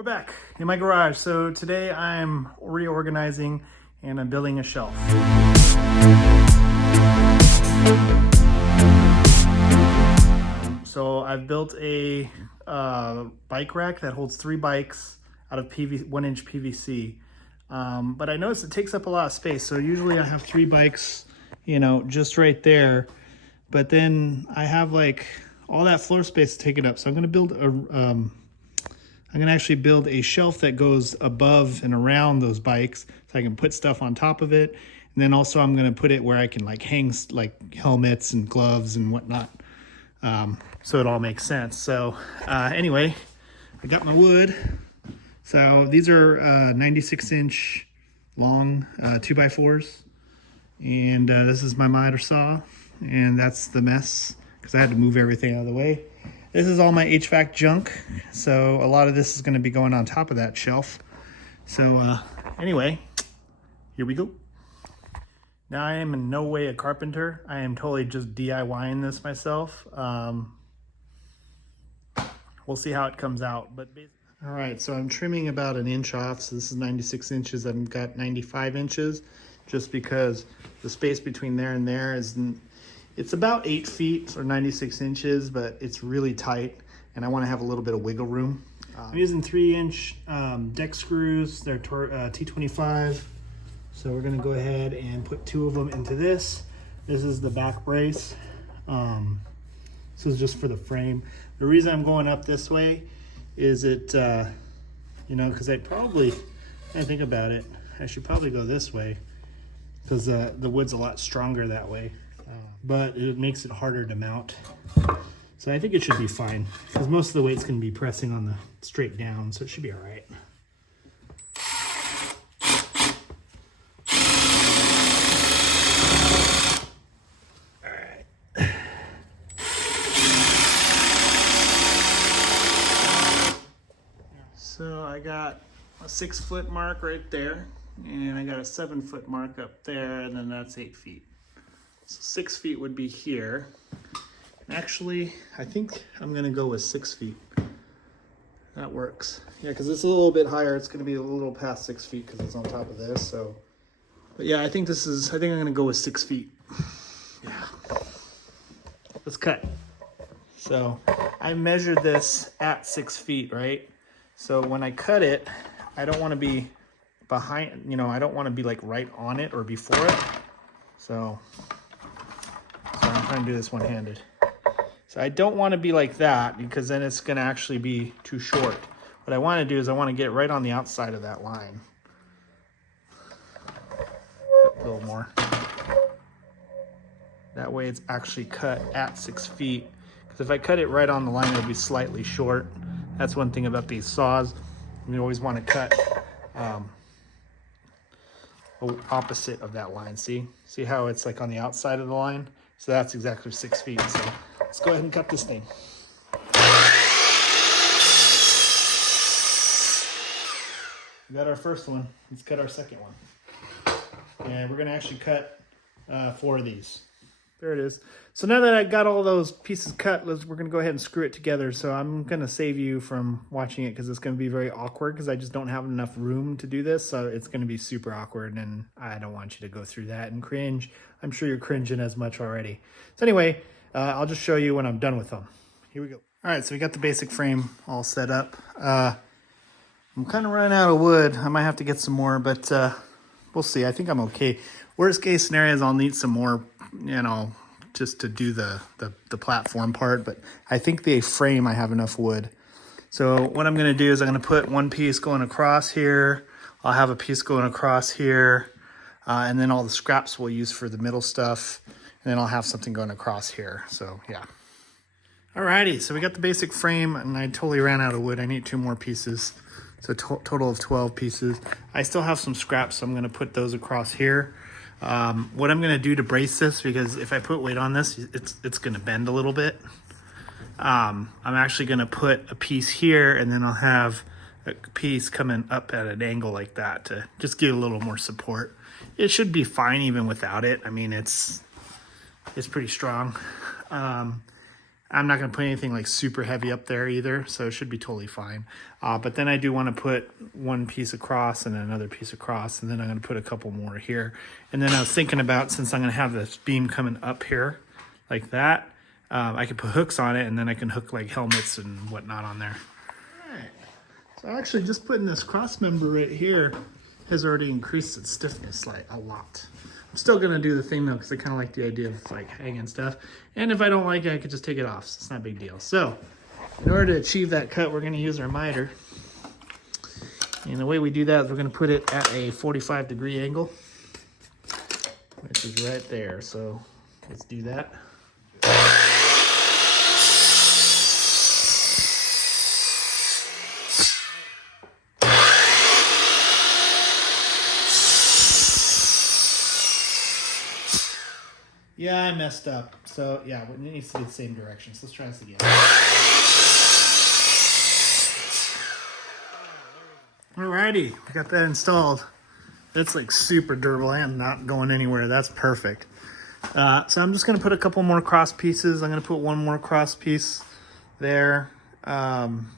We're back in my garage. So today I'm reorganizing and I'm building a shelf. So I've built a bike rack that holds 3 bikes out of 1-inch PVC. But I noticed it takes up a lot of space. So usually I have 3 bikes, just right there. But then I have like all that floor space taken up. So I'm going to build I'm going to actually build a shelf that goes above and around those bikes so I can put stuff on top of it. And then also I'm going to put it where I can like hang like helmets and gloves and whatnot. So it all makes sense. So anyway, I got my wood. So these are 96-inch long 2x4s. And this is my miter saw. And that's the mess because I had to move everything out of the way. This is all my HVAC junk, so a lot of this is going to be going on top of that shelf. So anyway, here we go. Now I am in no way a carpenter. I am totally just DIYing this myself. We'll see how it comes out. But all right, so I'm trimming about 1 inch off. So this is 96 inches. I've got 95 inches just because the space between there and there isn't. It's about 8 feet or 96 inches, but it's really tight and I want to have a little bit of wiggle room. I'm using 3-inch deck screws. They're T25. So we're going to go ahead and put 2 of them into this. This is the back brace. This is just for the frame. The reason I'm going up this way is because I think about it, I should probably go this way because the wood's a lot stronger that way. But it makes it harder to mount. So I think it should be fine because most of the weight's going to be pressing on the straight down, so it should be all right. All right. So I got a 6-foot mark right there, and I got a 7-foot mark up there, and then that's 8 feet. So 6 feet would be here. Actually, I think I'm gonna go with 6 feet. That works. Yeah, because it's a little bit higher. It's gonna be a little past 6 feet because it's on top of this. So, but yeah, I think I'm gonna go with 6 feet. Yeah. Let's cut. So I measured this at 6 feet, right? So when I cut it, I don't want to be behind. I don't want to be like right on it or before it. So I'm trying to do this one-handed. So I don't want to be like that because then it's going to actually be too short. What I want to do is I want to get right on the outside of that line. A little more. That way it's actually cut at 6 feet. Because if I cut it right on the line, it'll be slightly short. That's one thing about these saws. You always want to cut opposite of that line. See how it's like on the outside of the line? So that's exactly 6 feet. So let's go ahead and cut this thing. We got our first one. Let's cut our second one. And we're gonna actually cut 4 of these. There it is. So now that I got all those pieces cut, we're gonna go ahead and screw it together. So I'm gonna save you from watching it because it's gonna be very awkward because I just don't have enough room to do this. So it's gonna be super awkward and I don't want you to go through that and cringe. I'm sure you're cringing as much already. So anyway, I'll just show you when I'm done with them. Here we go. All right, so we got the basic frame all set up. I'm kind of running out of wood. I might have to get some more, but we'll see. I think I'm okay. Worst case scenario is I'll need some more, just to do the platform part, but I think the frame I have enough wood. So what I'm gonna do is I'm gonna put one piece going across here. I'll have a piece going across here, and then all the scraps we'll use for the middle stuff, and then I'll have something going across here. So yeah. Alrighty, so we got the basic frame, and I totally ran out of wood. I need 2 more pieces, so total of 12 pieces. I still have some scraps, so I'm gonna put those across here. What I'm going to do to brace this, because if I put weight on this, it's going to bend a little bit. I'm actually going to put a piece here, and then I'll have a piece coming up at an angle like that to just give a little more support. It should be fine even without it. I mean, it's pretty strong. I'm not going to put anything like super heavy up there either, so it should be totally fine. But then I do want to put one piece across and another piece across, and then I'm going to put a couple more here. And then I was thinking about, since I'm going to have this beam coming up here like that, I could put hooks on it, and then I can hook like helmets and whatnot on there. All right. So actually just putting this cross member right here has already increased its stiffness like a lot. I'm still gonna do the thing though, because I kind of like the idea of like hanging stuff. And if I don't like it, I could just take it off. So it's not a big deal. So in order to achieve that cut, we're gonna use our miter. And the way we do that is we're gonna put it at a 45-degree angle, which is right there. So let's do that. Yeah, I messed up. So yeah, it needs to be the same direction. So let's try this again. Alrighty, we got that installed. That's like super durable and not going anywhere. That's perfect. So I'm just gonna put a couple more cross pieces. I'm gonna put one more cross piece there,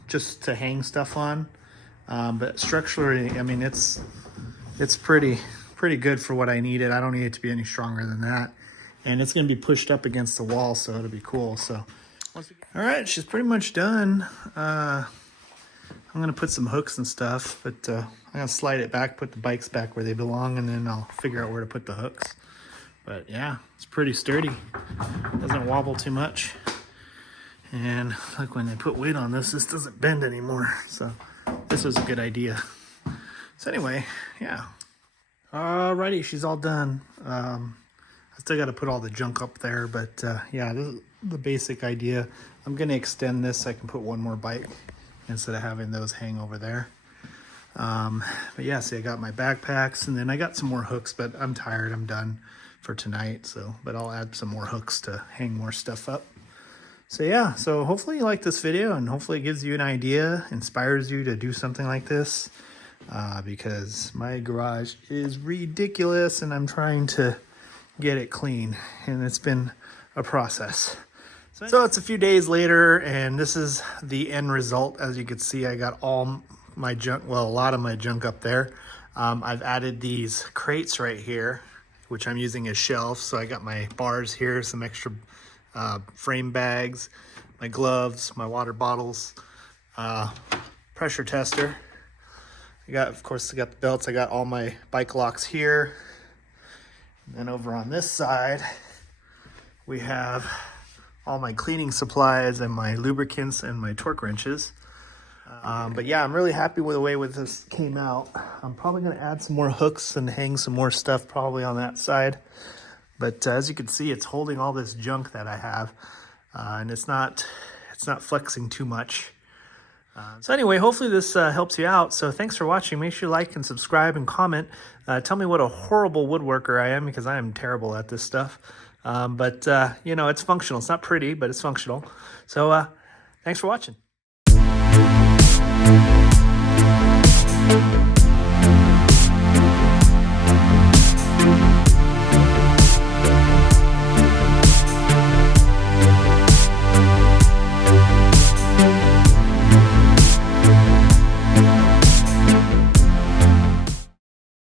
just to hang stuff on. But structurally, I mean, it's pretty good for what I needed. I don't need it to be any stronger than that. And it's going to be pushed up against the wall, so it'll be cool. So, all right, she's pretty much done. I'm going to put some hooks and stuff, but I'm going to slide it back, put the bikes back where they belong, and then I'll figure out where to put the hooks. But yeah, it's pretty sturdy. Doesn't wobble too much. And like when they put weight on this doesn't bend anymore. So this was a good idea. So anyway, yeah. Alrighty, she's all done. I still got to put all the junk up there, but yeah, this is the basic idea. I'm going to extend this so I can put one more bike instead of having those hang over there. But yeah, see, I got my backpacks, and then I got some more hooks, but I'm tired. I'm done for tonight. So, but I'll add some more hooks to hang more stuff up. So yeah, so hopefully you like this video, and hopefully it gives you an idea, inspires you to do something like this, because my garage is ridiculous, and I'm trying to get it clean, and it's been a process. So it's a few days later, and this is the end result. As you can see, I got all my junk, well, a lot of my junk up there. I've added these crates right here, which I'm using as shelves. So I got my bars here, some extra frame bags, my gloves, my water bottles, pressure tester. I got, of course, I got the belts. I got all my bike locks here. And then over on this side, we have all my cleaning supplies and my lubricants and my torque wrenches. But yeah, I'm really happy with the way this came out. I'm probably going to add some more hooks and hang some more stuff probably on that side. But as you can see, it's holding all this junk that I have, and it's not flexing too much. So anyway, hopefully this helps you out. So thanks for watching. Make sure you like and subscribe and comment. Tell me what a horrible woodworker I am, because I am terrible at this stuff. But you know, it's functional. It's not pretty, but it's functional. So thanks for watching.